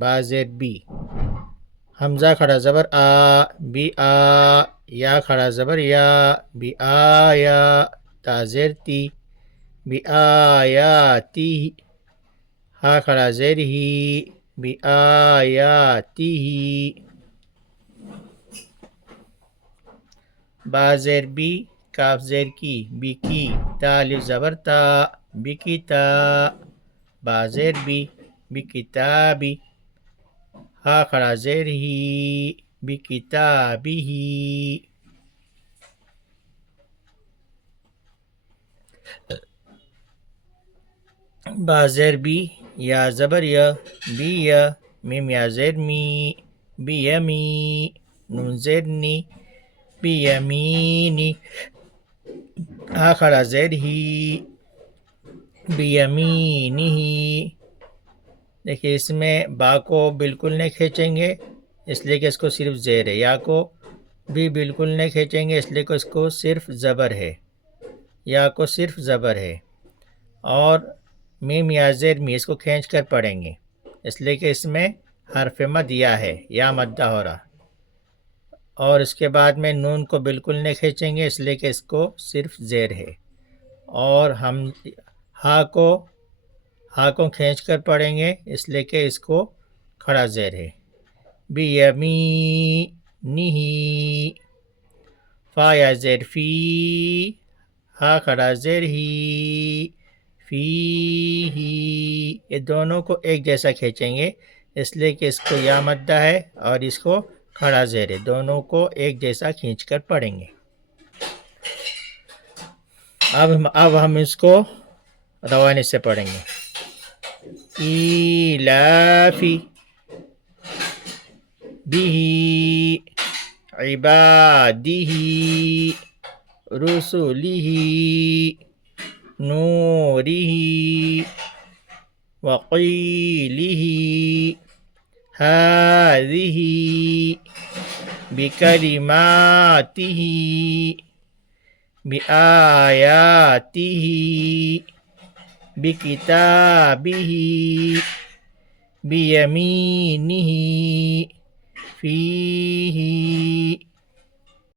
با زیر بی. حمزہ کھڑا زبر آ، بی آ. یا کھڑا زبر یا، بی آیا. تا زیر تی، بی آیاتی. ہا کھڑا زیر ہی، بی آیاتی. با زیر بی، کاف زیر کی، بی کی. تا الف زبر تا، بی کی تا. با زیر بی، بی کتابی. ہا کھڑا زیر ہی، بی کتابی ہی. با زیر بی، یا زبر یا، بی یا. میم یا زیر می، بی یمی. نون زیر نی، بی یمینی. ہا کھڑا زیر ہی، بی یمینی. دیکھیے اس میں با کو بالکل نہیں کھینچیں گے اس لیے کہ اس کو صرف زیر ہے. یا کو بھی بالکل نہیں کھینچیں گے اس لیے کہ اس کو صرف زبر ہے. یا کو صرف زبر ہے. اور میم یا زیر می اس کو کھینچ کر پڑھیں گے اس لیے کہ اس میں حرف مد یا ہے، یا مدہ ہو رہا. اور اس کے بعد میں نون کو بالکل نہیں کھینچیں گے اس لیے کہ اس کو صرف زیر ہے. اور ہم ہا کو کھینچ کر پڑھیں گے اس لیے کہ اس کو کھڑا زیر ہے. بیمینہ. فا یا زیر فی، ہا کھڑا زیر ہی، فی ہی. یہ دونوں کو ایک جیسا کھینچیں گے اس لیے کہ اس کو یا مدہ ہے اور اس کو کھڑا زیر ہے. دونوں کو ایک جیسا کھینچ کر پڑھیں گے. اب ہم اس کو روانی سے پڑھیں گے. ایلافی بہ عبادہ رسلہ نورہ وقیلہ ہذہ بکلماتہ بآیاتہ بکتابہ بیمینہ فیہ